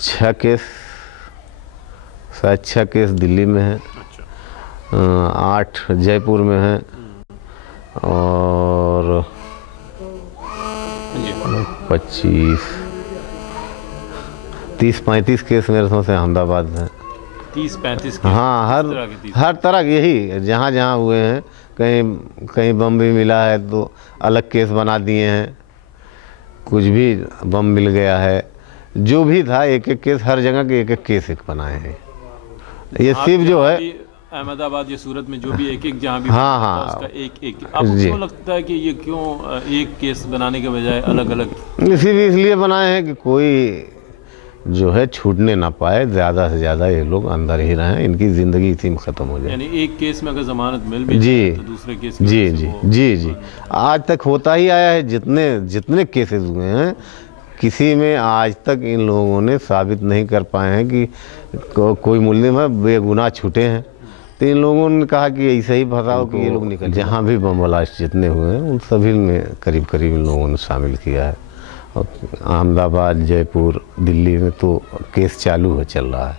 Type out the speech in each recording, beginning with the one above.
6 case, शायद 6 case Delhi में है। अच्छा। 8 जयपुर में है और 25 30-35 केस मेरे समझ से अहमदाबाद में। 30-35 केस? हाँ, हर तरह के, यही जहाँ जहाँ हुए हैं। कहीं कहीं बम भी मिला है तो अलग केस बना दिए हैं, कुछ भी बम मिल गया है, जो भी था एक एक केस, हर जगह के एक एक केस एक बनाए हैं। ये सिर्फ जो है अहमदाबाद या सूरत में जो भी एक एक जहाँ भी हाँ उसका एक आपको क्यों लगता है कि ये क्यों एक केस बनाने के बजाय अलग अलग? इसलिए बनाए हैं कि कोई जो है छूटने ना पाए, ज़्यादा से ज़्यादा ये लोग अंदर ही रहें, इनकी ज़िंदगी इसी में ख़त्म हो जाए। यानी एक केस में अगर ज़मानत मिल भी जी जाए तो दूसरे केस की जी वजह से जी वो जी जी आज तक होता ही आया है। जितने जितने केसेस हुए हैं, किसी में आज तक इन लोगों ने साबित नहीं कर पाए हैं कि कोई मुल्ज़िम है बेगुनाह छूटे हैं। तो इन लोगों ने कहा कि ऐसे ही फंसाओ कि ये लोग निकल। जहाँ भी बम ब्लास्ट जितने हुए हैं उन सभी में करीब करीब इन लोगों ने शामिल किया है। और अहमदाबाद, जयपुर, दिल्ली में तो केस चालू है, चल रहा है।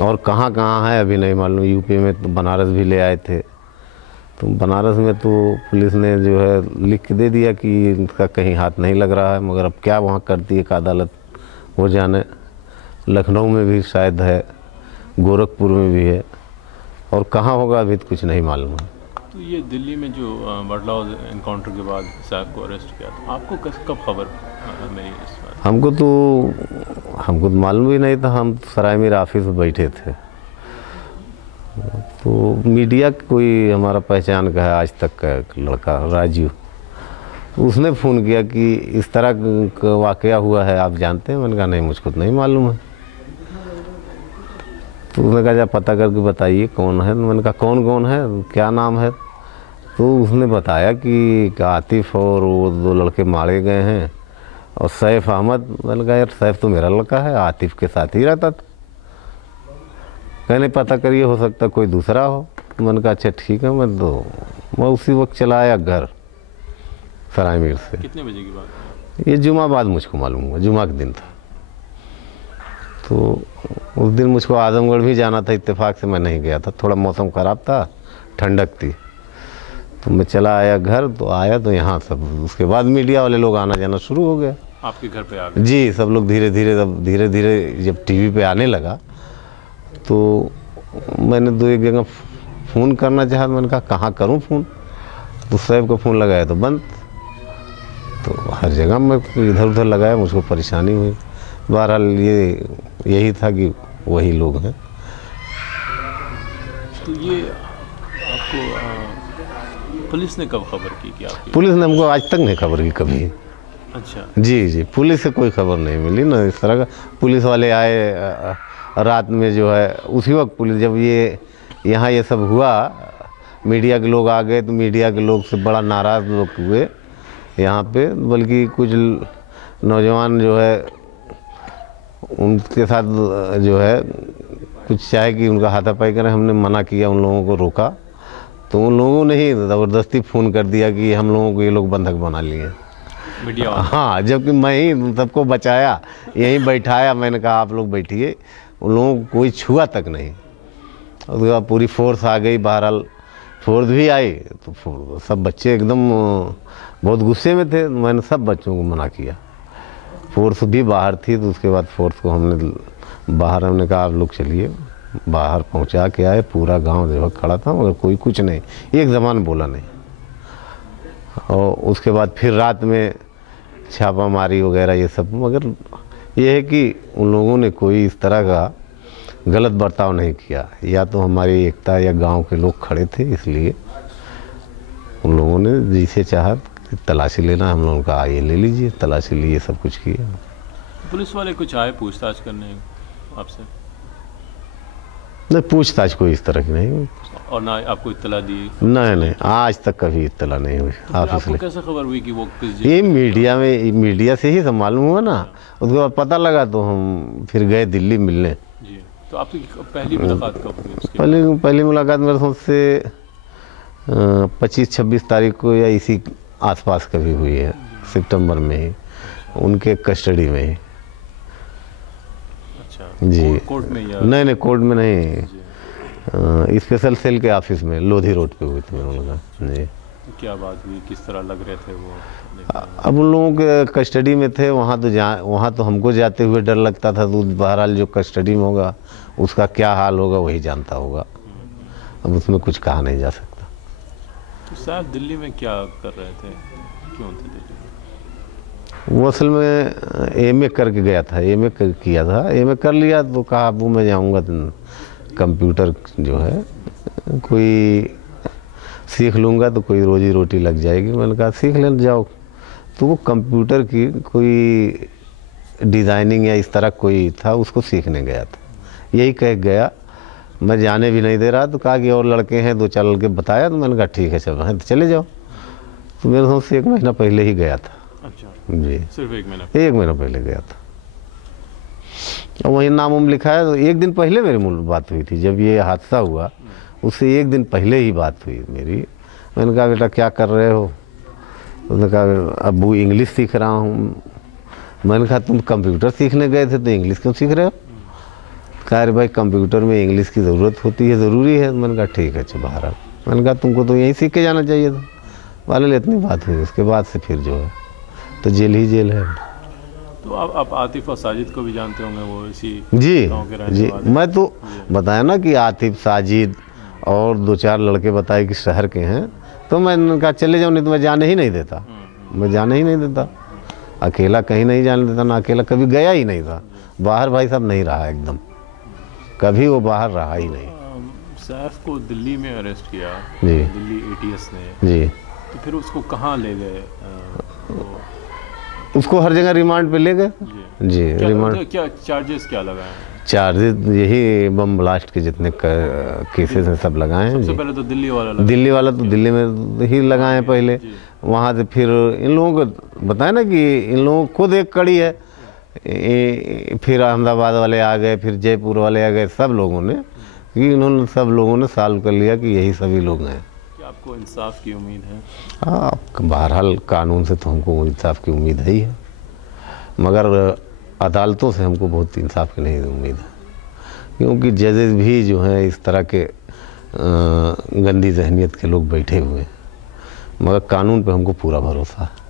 और कहाँ कहाँ है अभी नहीं मालूम। यूपी में तो बनारस भी ले आए थे, तो बनारस में तो पुलिस ने जो है लिख के दे दिया कि इनका कहीं हाथ नहीं लग रहा है, मगर अब क्या वहाँ करती है एक अदालत, वो जाने। लखनऊ में भी शायद है, गोरखपुर में भी है, और कहाँ होगा अभी तो कुछ नहीं मालूम है। तो ये दिल्ली में जो बटलाव एनकाउंटर के बाद साहब को अरेस्ट किया था, आपको कब खबर मिली इस बात? हमको तो मालूम ही नहीं था। हम सराय मीर ऑफिस में बैठे थे, तो मीडिया कोई हमारा पहचान का है आज तक का एक लड़का राजू, उसने फ़ोन किया कि इस तरह का वाक़या हुआ है, आप जानते हैं? मैंने कहा नहीं, मुझको तो नहीं मालूम है। तो उसने कहा जा पता करके बताइए कौन है। मैंने कहा कौन कौन है, क्या नाम है? तो उसने बताया कि आतिफ और वो 2 लड़के मारे गए हैं, और सैफ अहमद। मैंने कहा यार सैफ तो मेरा लड़का है, आतिफ के साथ ही रहता था। कहने पता करिए, हो सकता कोई दूसरा हो। मैंने कहा अच्छा ठीक है। मैं उसी वक्त चला आया घर सराय मीर से। कितने बजे की बात? ये जुमा बाद मुझको मालूम हुआ, जुमा के दिन था। तो उस दिन मुझको आजमगढ़ भी जाना था, इत्तेफाक से मैं नहीं गया था, थोड़ा मौसम ख़राब था, ठंडक थी। तो मैं चला आया घर, तो आया तो यहाँ सब, उसके बाद मीडिया वाले लोग आना जाना शुरू हो गया। आपके घर पे आ गए? जी, सब लोग धीरे धीरे जब टीवी पे आने लगा तो मैंने 2-1 जगह फ़ोन करना चाहा। मैंने कहा कहाँ करूँ फ़ोन? तो साहब का फ़ोन लगाया तो बंद। तो हर जगह मैं इधर उधर लगाया, मुझको परेशानी हुई। बहरहाल यही था कि वही लोग हैं। तो ये आपको पुलिस ने कब खबर की कि आपकी? पुलिस ने हमको आज तक नहीं खबर की कभी। अच्छा। जी, पुलिस से कोई खबर नहीं मिली ना इस तरह का। पुलिस वाले आए रात में, जो है उसी वक्त पुलिस, जब ये यहाँ ये सब हुआ, मीडिया के लोग आ गए, तो मीडिया के लोग से बड़ा नाराज़ लोग हुए यहाँ पे। बल्कि कुछ नौजवान जो है उनके साथ जो है कुछ चाहे कि उनका हाथापाई करें, हमने मना किया, उन लोगों को रोका। तो उन लोगों ने ही ज़बरदस्ती फ़ोन कर दिया कि हम लोगों को ये लोग बंधक बना लिए। मीडिया? हाँ, जबकि मैं ही सबको बचाया, यहीं बैठाया। मैंने कहा आप लोग बैठिए, उन लोगों को कोई छुआ तक नहीं। उसके बाद पूरी फोर्स आ गई। बहरहाल फोर्स भी आई तो सब बच्चे एकदम बहुत गुस्से में थे। मैंने सब बच्चों को मना किया। फोर्स भी बाहर थी, तो उसके बाद फोर्स को हमने बाहर, हमने कहा आप लोग चलिए। बाहर पहुंचा के आए, पूरा गांव जो खड़ा था, मगर कोई कुछ नहीं, एक ज़बान बोला नहीं। और उसके बाद फिर रात में छापामारी वगैरह ये सब, मगर ये है कि उन लोगों ने कोई इस तरह का गलत बर्ताव नहीं किया। या तो हमारी एकता या गांव के लोग खड़े थे, इसलिए उन लोगों ने जिसे चाहा तलाशी लेना, हम लोगों का आइए ले लीजिए, तलाशी लिए, सब कुछ किया। पुलिस वाले कुछ आए पूछताछ करने आपसे? नहीं, पूछताछ कोई इस तरह की नहीं हुई। और ना आपको इत्तला दी? नहीं, आज तक कभी इत्तला नहीं हुई। तो आपको कैसे खबर हुई कि वो किस? ये मीडिया से ही सब मालूम हुआ ना। उसके बाद पता लगा तो हम फिर गए दिल्ली मिलने। जी। तो आपकी पहली मुलाकात कब हुई? पहली मुलाकात मेरे समझ से 25-26 तारीख को या इसी आसपास कभी हुई है, सितंबर में ही, उनके कस्टडी में ही। जी। कोर्ट में या नहीं कोर्ट में नहीं, जी। स्पेशल सेल के ऑफिस में लोधी रोड पे हुई थी उन लोगों का। जी। क्या बात हुई, किस तरह लग रहे थे वो देखने में? अब उन लोगों के कस्टडी में थे, वहाँ तो हमको जाते हुए डर लगता था। तो बहरहाल जो कस्टडी में होगा उसका क्या हाल होगा वही जानता होगा, अब उसमें कुछ कहा नहीं जा सकता। तो साहब दिल्ली में क्या कर रहे थे, क्यों थे दिल्ली में? वो असल में एमए करके गया था, एमए किया था, एमए कर लिया तो कहा अब मैं जाऊँगा तो कंप्यूटर जो है कोई सीख लूँगा तो कोई रोजी रोटी लग जाएगी। मैंने कहा सीख लेना जाओ। तो वो कंप्यूटर की कोई डिज़ाइनिंग या इस तरह कोई था, उसको सीखने गया था। यही कह गया, मैं जाने भी नहीं दे रहा। तो कहा कि और लड़के हैं, 2-4 लड़के बताया। तो मैंने कहा ठीक है चलो, तो चले जाओ। तो मेरे समझ से 1 महीना पहले ही गया था। अच्छा जी, सिर्फ 1 महीना? 1 महीना पहले गया था। और वहीं नाम उम लिखाया। तो 1 दिन पहले मेरी बात हुई थी, जब ये हादसा हुआ उससे 1 दिन पहले ही बात हुई मेरी। मैंने कहा बेटा क्या कर रहे हो? उसने कहा अब्बू इंग्लिश सीख रहा हूँ। मैंने कहा तुम कंप्यूटर सीखने गए थे तो इंग्लिश क्यों सीख रहे हो? कहा अरे भाई कंप्यूटर में इंग्लिश की ज़रूरत होती है, ज़रूरी है। मैंने कहा ठीक है अच्छा बाहर आओ। मैंने कहा तुमको तो यहीं सीख के जाना चाहिए था। वाले इतनी बात हुई, उसके बाद से फिर जो है तो जेल ही जेल है। तो आप आतिफ और साजिद को भी जानते होंगे, वो इसी जी गांव के रहने जी, वाले? मैं तो बताया ना कि आतिफ, साजिद और 2-4 लड़के बताए कि शहर के हैं। तो मैंने कहा चले जाओ, नहीं तो मैं जाने ही नहीं देता। मैं जाने ही नहीं देता, अकेला कहीं नहीं जाने देता ना, अकेला कभी गया ही नहीं था बाहर। भाई साहब नहीं रहा एकदम, कभी वो बाहर रहा ही नहीं। सैफ को दिल्ली में अरेस्ट किया जी। दिल्ली एटीएस ने, जी, तो फिर उसको कहाँ ले गए? उसको हर जगह रिमांड पे ले गए। जी, रिमांड। क्या चार्जेस क्या लगाए? चार्जेस यही बम ब्लास्ट के जितने केसेस हैं सब लगाए हैं। सबसे जी, पहले तो दिल्ली वाला लगा। दिल्ली वाला तो दिल्ली में ही लगाए हैं पहले। वहाँ से फिर इन लोगों को बताया ना कि इन लोगों को खुद एक कड़ी है। फिर अहमदाबाद वाले आ गए, फिर जयपुर वाले आ गए, सब लोगों ने कि इन्होंने सब लोगों ने सॉल्व कर लिया कि यही सभी लोग हैं। क्या आपको इंसाफ की उम्मीद है? हाँ, बहरहाल कानून से तो हमको इंसाफ की उम्मीद है ही है, मगर अदालतों से हमको बहुत इंसाफ की नहीं उम्मीद है। क्योंकि जजेस भी जो हैं इस तरह के गंदी जहनीत के लोग बैठे हुए हैं, मगर कानून पे हमको पूरा भरोसा है।